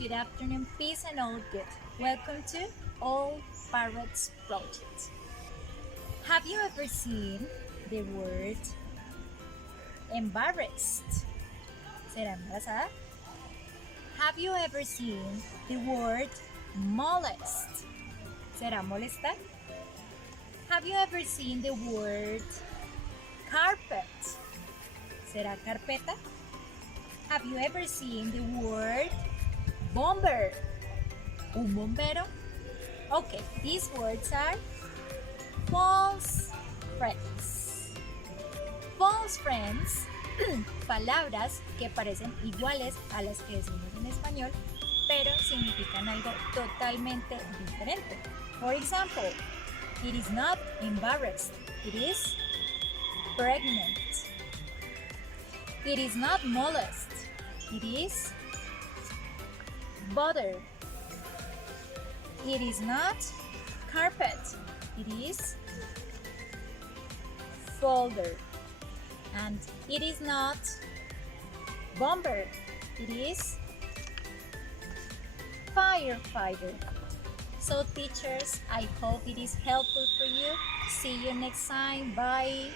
good afternoon, peace and all good. Welcome to All Parrots Project. Have you ever seen the word embarrassed? ¿Será embarazada? Have you ever seen the word molest? ¿Será molestar? Have you ever seen the word carpet? ¿Será carpeta? Have you ever seen the word bomber? ¿Un bombero? Okay, these words are false friends. False friends, palabras que parecen iguales a las que decimos en español, pero significan algo totalmente diferente. For example, it is not embarrassed, it is pregnant. It is not molest, it is butter. It is not carpet, it is folder. And it is not bomber, it is firefighter. So teachers, I hope it is helpful for you. See you next time. Bye.